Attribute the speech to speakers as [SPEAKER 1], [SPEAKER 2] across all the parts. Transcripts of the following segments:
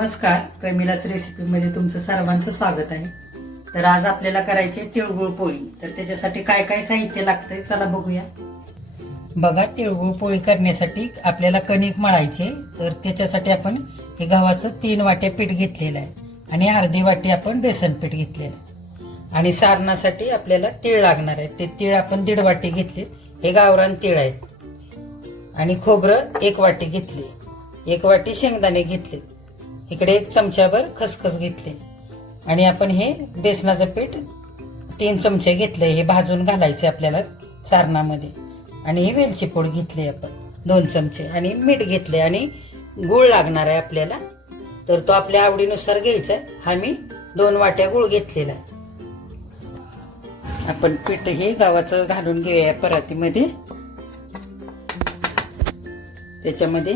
[SPEAKER 1] नमस्कार. प्रमिलाच रेसिपीमध्ये तुमचं सर्वांचं स्वागत आहे. तर आज आपल्याला करायची तिळगुळ पोळी. तर त्याच्यासाठी काय काय साहित्य लागतंय चला बघूया. बघा तिळगुळ पोळी करण्यासाठी आपल्याला कणिक मळायचे. तर त्याच्यासाठी आपण हे गव्हाचं तीन वाट्या पीठ घेतलेलं आहे. आणि अर्धी वाटी आपण बेसन पीठ घेतलेलं आहे. आणि सारणासाठी आपल्याला तीळ लागणार आहे. ते तीळ आपण दीड वाटी घेतले. हे गावरान तीळ आहेत. आणि खोबरं एक वाटी घेतली. एक वाटी शेंगदाणे घेतले इकडे एक चमच्याभर खसखस घेतले. आणि आपण हे बेसनाचं पीठ तीन चमचे घेतले. हे भाजून घालायचे आपल्याला सारणामध्ये आणि ही वेलची पूड घेतली आपण दोन चमचे. आणि मीठ घेतले आणि गुळ लागणार आहे आपल्याला. तर तो आपल्या आवडीनुसार घ्यायचा आहे. हा मी दोन वाट्या गुळ घेतलेला आपण पीठ हे गावाचं घालून घेऊया परातीमध्ये. त्याच्यामध्ये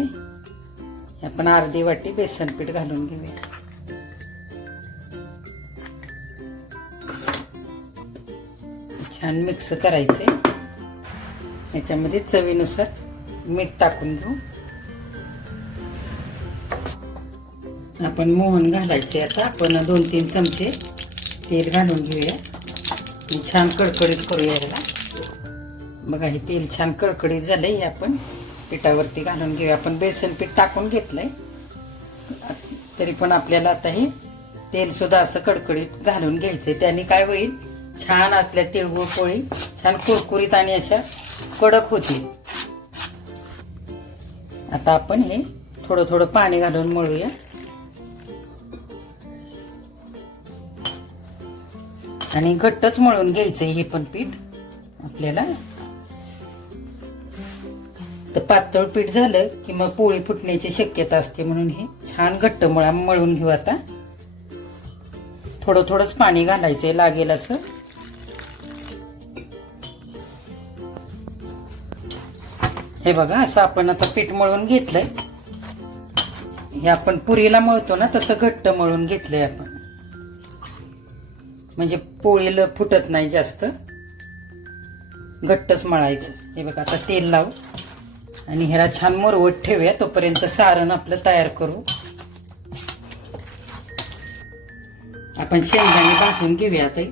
[SPEAKER 1] आपण अर्धी वाटी बेसन पीठ घालून घेऊया. छान मिक्स करायचे. याच्यामध्ये चवीनुसार मीठ टाकून घेऊ. आपण मोहन घालायचे आता. आपण दोन तीन चमचे तेल घालून घेऊया. छान कडकडीत करूया याला. बघा हे तेल छान कडकडीत झालंय. हे आपण पिठावरती घालून घेऊया. आपण बेसन पीठ टाकून घेतलंय. तरी पण आपल्याला आता हे तेल सुद्धा असं कडकडीत घालून घ्यायचंय. त्याने काय होईल? छान आपल्या तिळगुळ पोळी छान कुरकुरीत आणि अशा कडक होतील. आता आपण हे थोडं थोडं पाणी घालून मळूया. आणि घट्टच मळून घ्यायचंय हे पण पीठ आपल्याला. तर पातळ पीठ झालं की मग पोळी फुटण्याची शक्यता असते म्हणून हे छान घट्ट मळा मळून घेऊ आता. थोडं थोडंच पाणी घालायचंय लागेल असं. हे बघा असं आपण आता पीठ मळून घेतलंय. हे आपण पुरीला मळतो ना तसं घट्ट मळून घेतलंय आपण. म्हणजे पोळीला फुटत नाही जास्त. घट्टच मळायचं. हे बघा आता तेल लावू. आणि ह्याला छान मुरवत ठेवूया तोपर्यंत सारण आपलं तयार करू. आपण शेंगदाणे भाजून घेऊया ते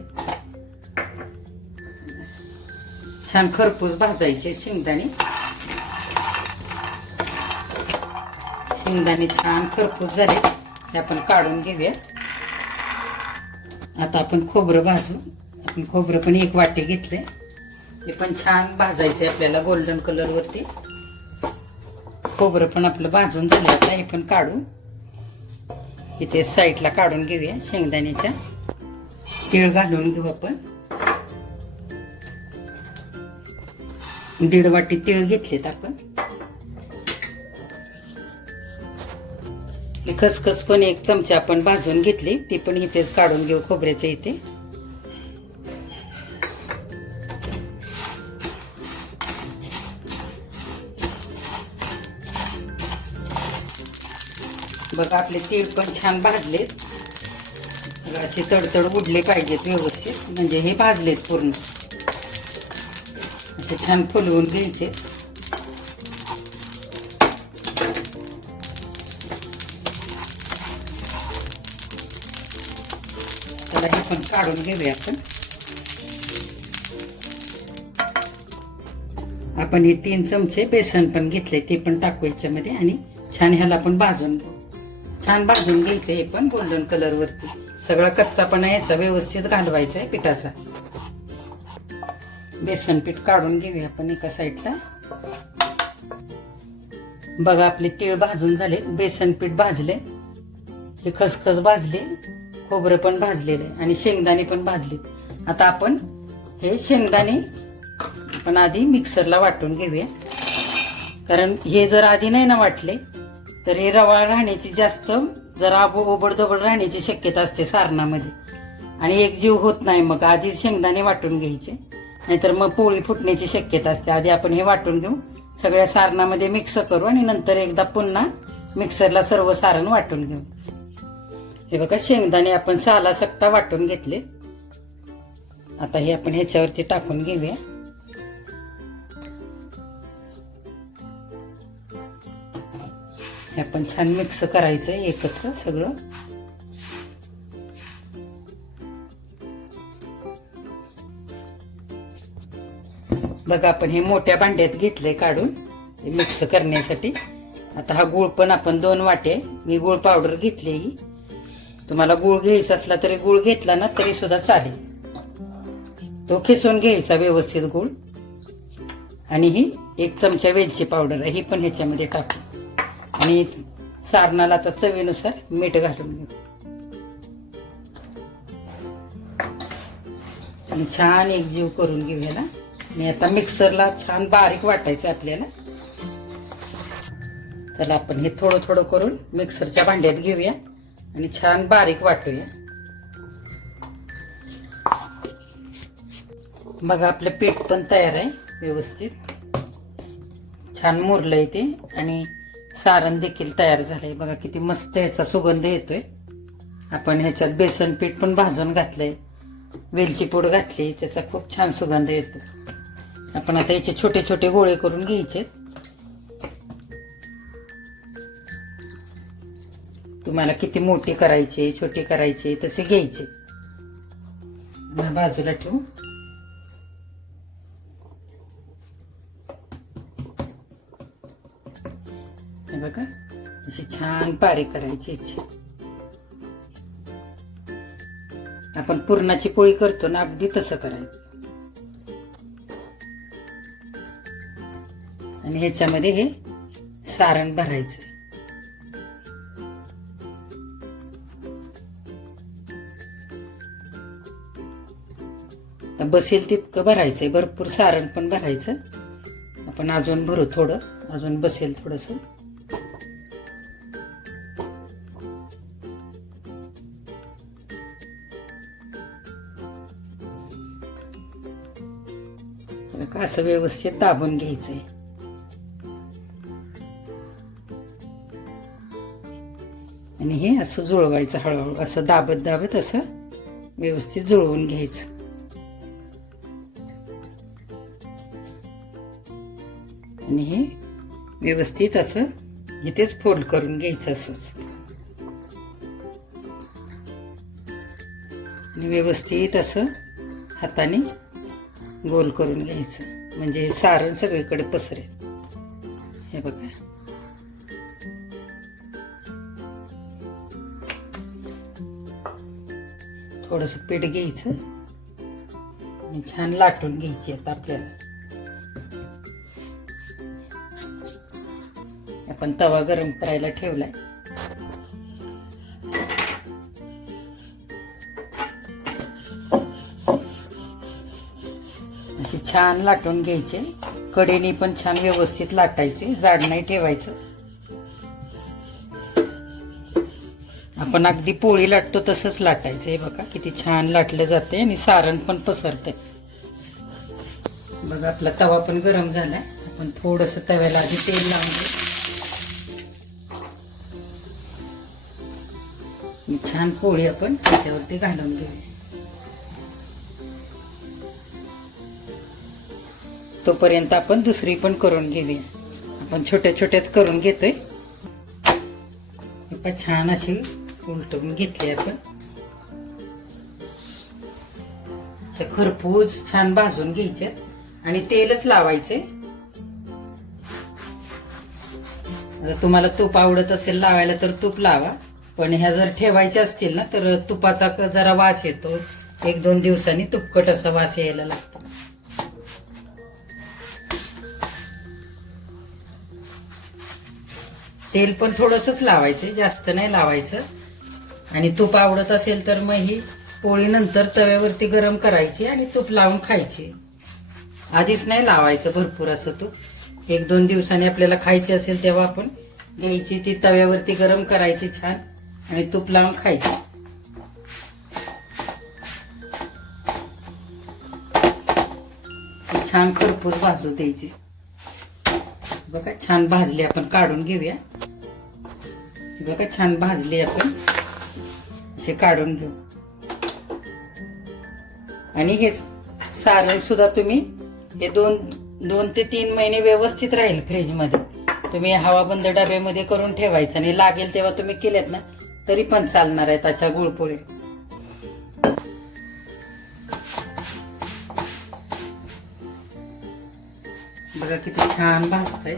[SPEAKER 1] छान खरपूस भाजायचे शेंगदाणे. शेंगदाणे छान खरपूस झाले हे आपण काढून घेऊया. आता आपण खोबरं भाजू. आपण खोबरं पण एक वाटे घेतले ते पण छान भाजायचे आपल्याला गोल्डन कलर वरती खोबरं पण आपलं भाजून झालं. आता हे पण काढू. इथे साईडला काढून घेऊया शेंगदाण्याच्या. तीळ घालून घेऊ आपण. दीड वाटी तीळ घेतलेत आपण. खसखस पण एक चमचा आपण भाजून घेतली. ती पण इथेच काढून घेऊ खोबऱ्याच्या इथे. बघा आपले तीळ पण छान भाजलेत. असे तडतड उडले पाहिजेत व्यवस्थित. म्हणजे हे भाजलेत पूर्ण. असे छान फुलवून घ्यायचे. त्याला हे पण काढून घेऊया आपण. आपण हे तीन चमचे बेसन पण घेतले ते पण टाकू याच्यामध्ये आणि छान ह्याला पण भाजून घेऊ छान भाजून घ्यायचं हे पण गोल्डन कलर वरती. सगळा कच्चा पण याचा व्यवस्थित घालवायचा आहे पिठाचा. बेसन पीठ काढून घेऊया आपण एका साईडला बघा आपले तीळ भाजून झाले बेसन पीठ भाजले. हे खसखस भाजले खोबरं पण भाजलेले आणि शेंगदाणे पण भाजले. आता आपण हे शेंगदाणे पण आधी मिक्सरला वाटून घेऊया. कारण हे जर आधी नाही ना वाटले तर हे रवाळ राहण्याची जास्त जरा ओबडधोबड राहण्याची शक्यता असते सारणामध्ये. आणि एक जीव होत नाही मग आधी शेंगदाणे वाटून घ्यायचे. नाहीतर मग पोळी फुटण्याची शक्यता असते. आधी आपण हे वाटून घेऊ सगळ्या सारणामध्ये मिक्स करू आणि नंतर एकदा पुन्हा मिक्सरला सर्व सारण वाटून घेऊ. हे बघा शेंगदाणे आपण साला सट्टा वाटून घेतले आता हे आपण ह्याच्यावरती टाकून घेऊया. हे आपण छान मिक्स करायचं आहे एकत्र सगळं. बघा आपण हे मोठ्या भांड्यात घेतलंय काढून मिक्स करण्यासाठी. आता हा गुळ पण आपण दोन वाटे मी गुळ पावडर घेतली. ही तुम्हाला गुळ घ्यायचा असला तरी गुळ घेतला ना तरी सुद्धा चालेल. तो खिसून घ्यायचा व्यवस्थित गुळ. आणि ही एक चमचा वेलची पावडर ही पण ह्याच्यामध्ये टाकू. आणि सारणाला आता चवीनुसार मीठ घालून घेऊ. आणि छान एकजीव करून घेऊयाला आणि आता मिक्सरला छान बारीक वाटायचं आपल्याला. चला आपण हे थोडं थोडं करून मिक्सरच्या भांड्यात घेऊया आणि छान बारीक वाटूया. बघा आपलं पीठ पण तयार आहे व्यवस्थित. छान मुरलंय ते. आणि सारण देखील तयार झालंय. बघा किती मस्त याचा सुगंध येतोय. आपण ह्याच्यात बेसन पीठ पण भाजून घातलंय. वेलची पूड घातली त्याचा खूप छान सुगंध येतो. आपण आता याचे छोटे छोटे गोळे करून घ्यायचे. तुम्हाला किती मोठी करायचे छोटी करायचे तसे घ्यायचे. मग बाजूला ठेवू. छान बारीक करायची आपण पुरणाची पोळी करतो ना अगदी तसं करायचं. आणि ह्याच्यामध्ये हे सारण भरायचं बसेल तितकं भरायचंय भरपूर सारण पण भरायचं. आपण अजून भरू थोडं अजून बसेल थोडंसं. असं व्यवस्थित दाबून घ्यायचंय? आणि हे असं जुळवायचं हळूहळू असं दाबत दाबत असं व्यवस्थित जुळवून घ्यायचं. आणि हे व्यवस्थित असं इथेच फोल्ड करून घ्यायचं असंच. आणि व्यवस्थित असं हाताने गोल करून घ्यायचं. म्हणजे हे सारण सगळीकडे पसरेल. हे बघा. थोडस पीठ घ्यायचं. छान लाटून घ्यायची आता आपल्याला. आपण तवा गरम करायला ठेवलाय. छान लाटून घ्यायचे. कडेने पण छान व्यवस्थित लाटायचे. जाड नाही ठेवायचं. आपण अगदी पोळी लाटतो तसंच लाटायचं. हे बघा किती छान लाटलं जाते आणि सारण पण पसरतंय. बघा आपला तवा पण गरम झालाय. आपण थोडस तव्याला आधी तेल लावून छान पोळी आपण त्याच्यावरती घालून घेऊ तोपर्यंत आपण दुसरी पण करून घेऊया. आपण छोट्या छोट्याच करून घेतोय. हे छान अशी उलटवून घेतली आपण. खरपूस छान भाजून घ्यायचे आणि तेलच लावायचे. तुम्हाला तूप आवडत असेल लावायला तर तूप लावा. पण ह्या जर ठेवायच्या असतील ना तर तुपाचा क- जरा वास येतो. एक दोन दिवसांनी तुपकट असा वास यायला लागतो. तेल पण थोडंसंच लावायचं जास्त नाही लावायचं. आणि तूप आवडत असेल तर मग ही पोळी नंतर तव्यावरती गरम करायची आणि तूप लावून खायची. आधीच नाही लावायचं भरपूर असं तूप. एक दोन दिवसांनी आपल्याला खायची असेल तेव्हा आपण घ्यायची ती तव्यावरती गरम करायची छान आणि तूप लावून खायची. छान खरपूस भाजू द्यायची. बघा छान भाजली आपण काढून घेऊया. बघा छान भाजली आपण. असे काढून घेऊ. आणि हे सारण सुद्धा तुम्ही हे दोन दोन ते तीन महिने व्यवस्थित राहील फ्रीजमध्ये. तुम्ही हवाबंद डब्यामध्ये करून ठेवायचं. आणि लागेल तेव्हा तुम्ही केलेत ना तरी पण चालणार आहेत अशा गुळपोळी बघा किती छान भाजतंय.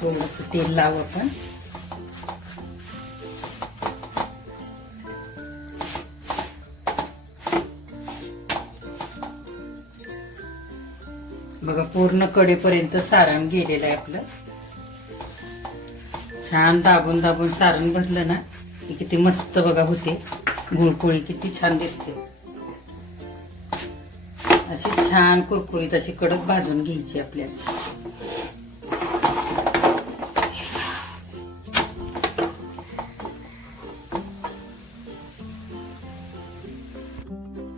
[SPEAKER 1] थोडस तेल लाव आपण. बघा पूर्ण कडेपर्यंत सारण गेलेलं आहे आपलं. छान दाबून दाबून सारण भरलं ना की किती मस्त बघा होते. गुळकुळी किती छान दिसते. अशी छान कुरकुरीत अशी कडक भाजून घ्यायची आपल्याला.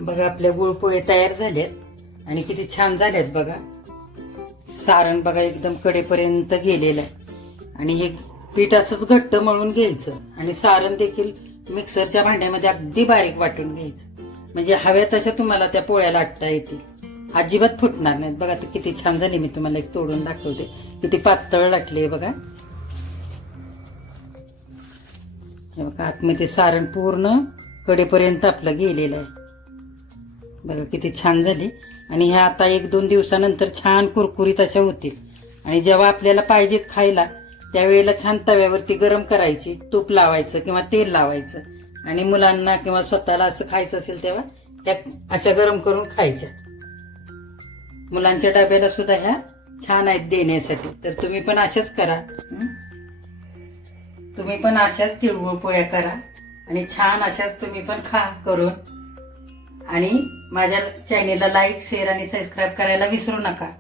[SPEAKER 1] बघा आपल्या गुळपोळे तयार झालेत आणि किती छान झालेत बघा. सारण बघा एकदम कडेपर्यंत गेलेलं आहे. आणि हे पीठ असंच घट्ट मळून घ्यायचं आणि सारण देखील मिक्सरच्या भांड्यामध्ये अगदी बारीक वाटून घ्यायचं. म्हणजे हव्या तशा तुम्हाला त्या पोळ्या लाटता येतील. अजिबात फुटणार नाहीत. बघा ते किती छान झाली. मी तुम्हाला एक तोडून दाखवते. किती पातळ लाटली बघा. हे बघा आतमध्ये सारण पूर्ण कडेपर्यंत आपलं गेलेलं आहे. बघा किती छान झाली. आणि ह्या आता एक दोन दिवसानंतर छान कुरकुरीत अशा होतील. आणि जेव्हा आपल्याला पाहिजेत खायला त्यावेळेला छान तव्यावरती गरम करायची तूप लावायचं किंवा तेल लावायचं. आणि मुलांना किंवा स्वतःला असं खायचं असेल तेव्हा त्या अशा गरम करून खायच्या. मुलांच्या डब्याला सुद्धा ह्या छान आहेत देण्यासाठी. तर तुम्ही पण अशाच करा. तुम्ही पण अशाच तिळगुळ पोळ्या करा. आणि छान अशाच तुम्ही पण खा करून. आणि माझ्या चॅनेलला लाईक शेअर आणि सबस्क्राईब करायला विसरू नका.